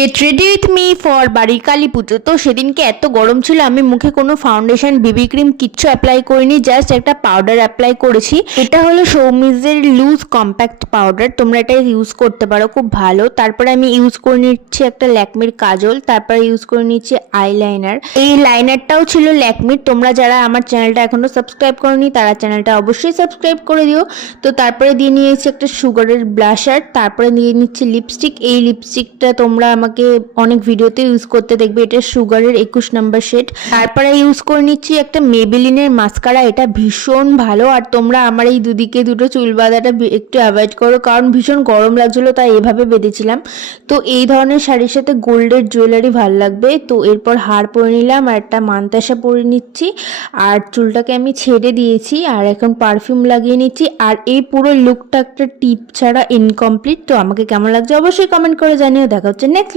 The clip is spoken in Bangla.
Get ready with me for বাড়ির কালী পুজো। তো সেদিনকে এত গরম ছিল, আমি মুখে কোনো ফাউন্ডেশন বিবি ক্রিম কিচ্ছু অ্যাপ্লাই করিনি, জাস্ট একটা পাউডার অ্যাপ্লাই করেছি। এটা হলো সৌমিজের লুজ কম্প্যাক্ট পাউডার, তোমরা এটা ইউজ করতে পারো, খুব ভালো। তারপরে আমি ইউজ করে নিচ্ছি একটা ল্যাকমির কাজল, তারপরে ইউজ করে নিচ্ছি আইলাইনার। এই লাইনারটাও ছিল ল্যাকমির। তোমরা যারা আমার চ্যানেলটা এখনো সাবস্ক্রাইব করোনি তারা চ্যানেলটা অবশ্যই সাবস্ক্রাইব করে দিও। তো তারপরে দিয়ে নিয়েছি একটা সুগারের ব্লাশার, তারপরে নিয়ে নিচ্ছি লিপস্টিক। এই লিপস্টিকটা তোমরা আমাকে অনেক ভিডিওতে ইউজ করতে দেখবে, এটা সুগারের 21 নম্বর শেড। তারপরে ইউজ করে নিচ্ছি একটা মেবেলিনের মাস্কারা, এটা ভীষণ ভালো। আর তোমরা আমার এই দুদিকে দুটো চুল বাঁধাটা একটু অ্যাভয়েড করো, কারণ ভীষণ গরম লাগছিল তাই এভাবে বেঁধেছিলাম। তো এই ধরনের শাড়ির সাথে গোল্ডের জুয়েলারি ভালো লাগবে। তো এরপর হার পরে নিলাম আর একটা মানতাসা পরে নিচ্ছি, আর চুলটাকে আমি ছেড়ে দিয়েছি আর এখন পারফিউম লাগিয়ে নিচ্ছি। আর এই পুরো লুকটা একটা টিপ ছাড়া ইনকমপ্লিট। তো আমাকে কেমন লাগছে অবশ্যই কমেন্ট করে জানিও। দেখা হচ্ছে নেক্সট